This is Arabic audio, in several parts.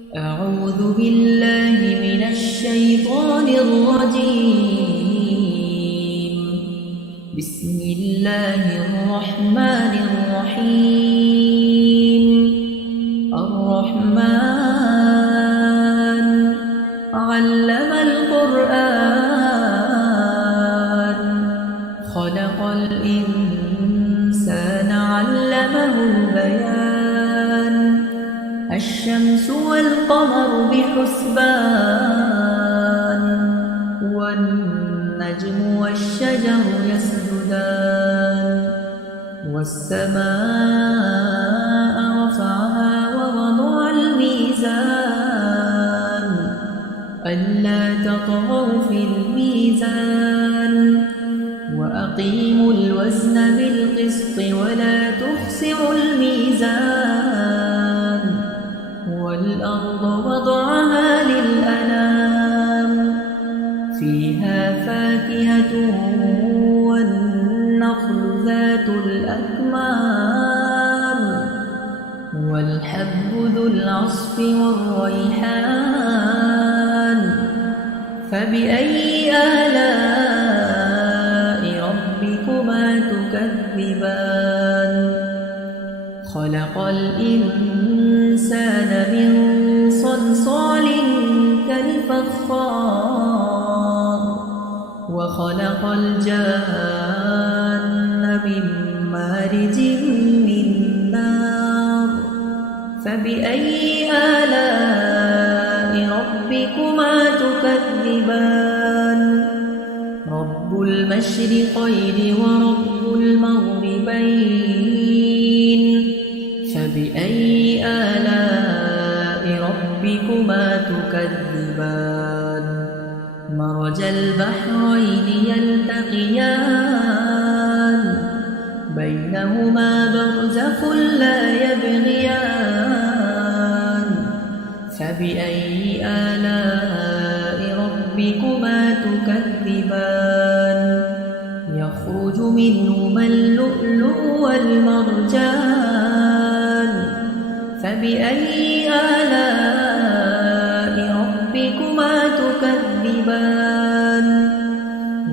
أعوذ بالله من الشيطان الرجيم. بسم الله الرحمن الرحيم. الرحمن علم القرآن خلق الإنسان علمه البيان الشمس والقمر بحسبان والنجم والشجر يسجدان والسماء رفعها ووضع الميزان ألا تطغوا في الميزان وأقيموا الوزن بالقسط ولا تخسروا الميزان والأرض وضعها للأنام فيها فاكهة والنخل ذات الأكمام والحب ذو العصف والريحان فبأي آلاء ربكما تكذبان خلق الإنسان من صلصال كالفخار وخلق الجان من مارج من نار فبأي آلاء ربكما تكذبان رب المشرقين ورب المغربين فبأي آلاء ربكما تكذبان مرج البحرين يلتقيان بينهما برزخ لا يبغيان فبأي آلاء ربكما تكذبان يخرج منهما اللؤلؤ والمرجان فبأي آلاء ربكما تكذبان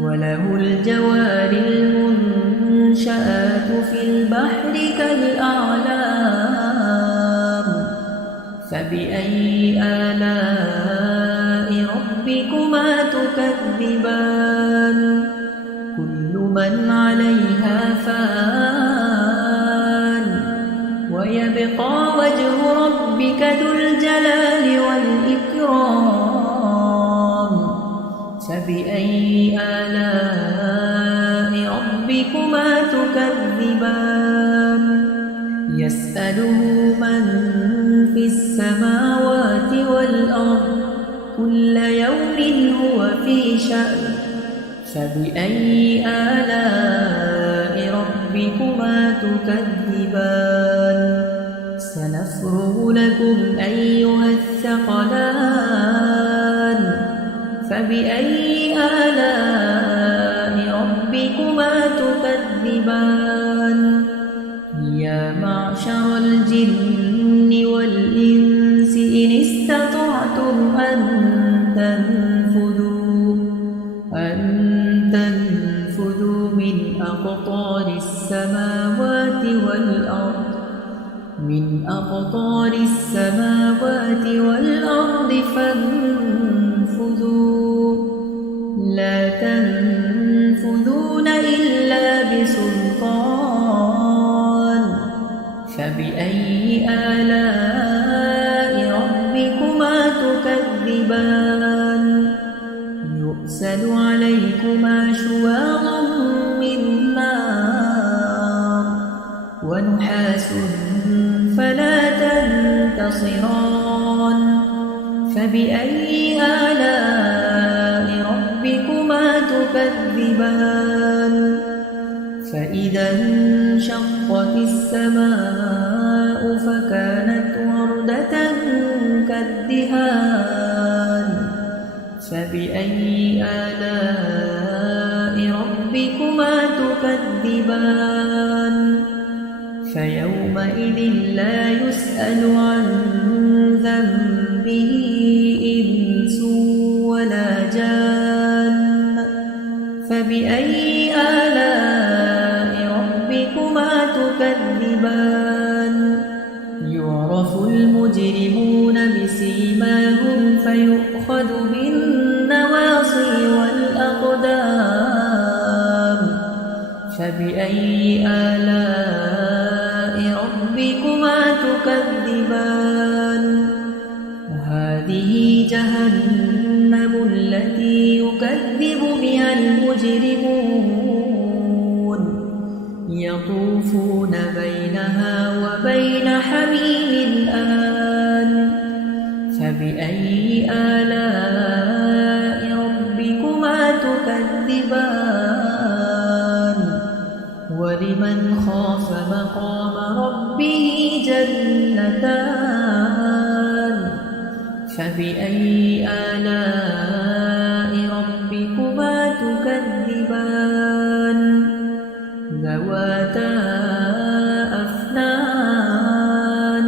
وله الجوار المنشآت في البحر كالأعلام فبأي آلاء ربكما تكذبان كل من عليها فان ويبقى وجه ربك ذو الجلال والإكرام فبأي آلاء ربكما تكذبان يسأله من في السماوات والأرض كل يوم هو في شأن فبأي آلاء ربكما تكذبان سنفرغ لكم أيها الثقلان فبأي آلاء ربكما تكذبان يا معشر الجن والإنس إن استطعتم أن تنفذوا من أقطار السماوات والأرض فانفذوا لا تنفذون إلا بسلطان فبأي آلاء ربكما تكذبان يرسل عليكما شواظ من نار ونحاس فلا تنتصران فبأي آلاء ربكما تكذبان فإذا انشقت السماء فكانت وردة كالدهان فبأي آلاء ربكما تكذبان فيومئذ لا يسأل عن ذنبه المجرمون بسيماهم فيؤخذ بالنواصي والأقدام فبأي آلاء ربكما تكذبان هذه جهنم التي يكذب بها المجرمون يطوفون بينها وبين حميم آن فبأي آلاء ربكما تكذبان ولمن خاف مقام ربه جنتان فبأي آلاء ربكما تكذبان ذواتا أفنان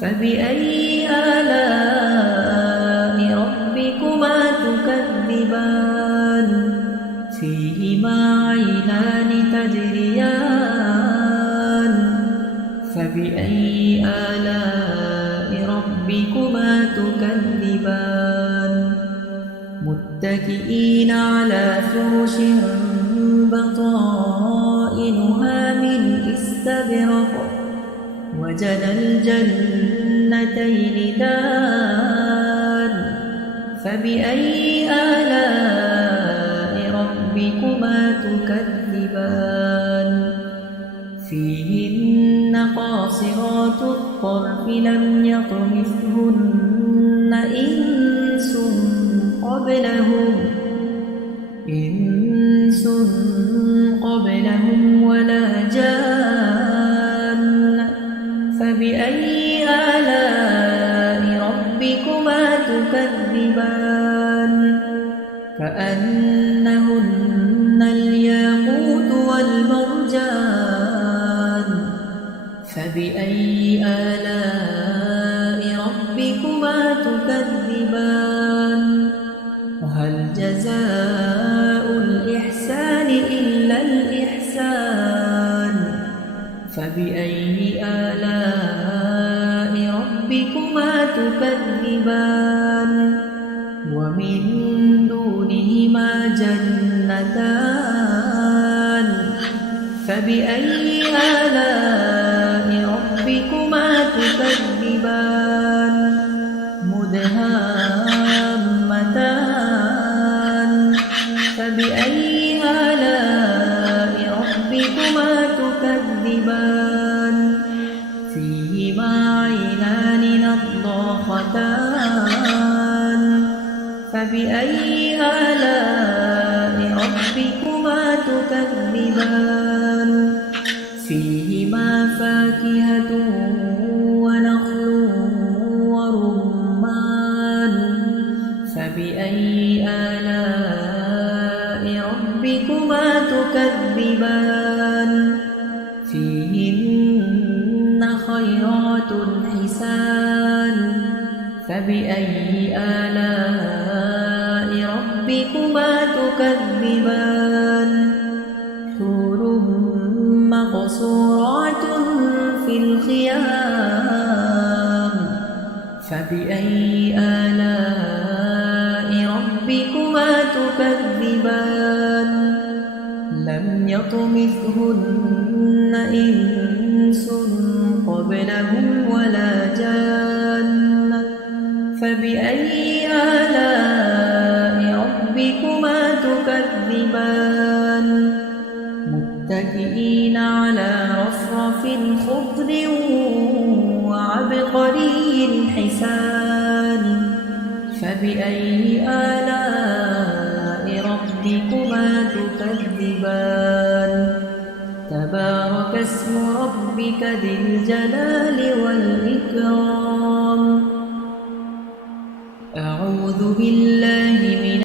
فبأي آلاء ربكما تكذبان فيهما عينان تجريان فبأي آلاء ربكما تكذبان متكئين على فرش بطائنها من استبرق وجنى الجنتين دان فبأي آلاء ربكما تكذبان فيهن قاصرات الطرف لم يطمثهن إنس قبلهم ولا جان فبأي آلاء ربكما تكذبان كأنهن الياقوت والمرجان فبأي آلاء ربكما تكذبان وهل جزاء الإحسان إلا الإحسان فبأي آلاء ربكما تكذبان ومن دونهما جنتان فبأي آلاء ربكما تكذبان مدهامتان فبأي آلاء ربكما تكذبان فيهما عينان نضاختان فبأي آلاء ربكما تكذبان فيهما فاكهة ونخل ورمان فبأي آلاء ربكما تكذبان فيهن خيرات حسان فبأي آلاء ربكما تكذبان حور مقصورات في الخيام فبأي آلاء ربكما تكذبان لم يطمثهن إنس قبلهم ولا جان فبأي آلاء ربكما تكذبان متكئين على رفرف خضر وعبقري حسان فبأي آلاء ربكما تكذبان تبارك اسم ربك ذي الجلال والإكرام أعوذ بالله من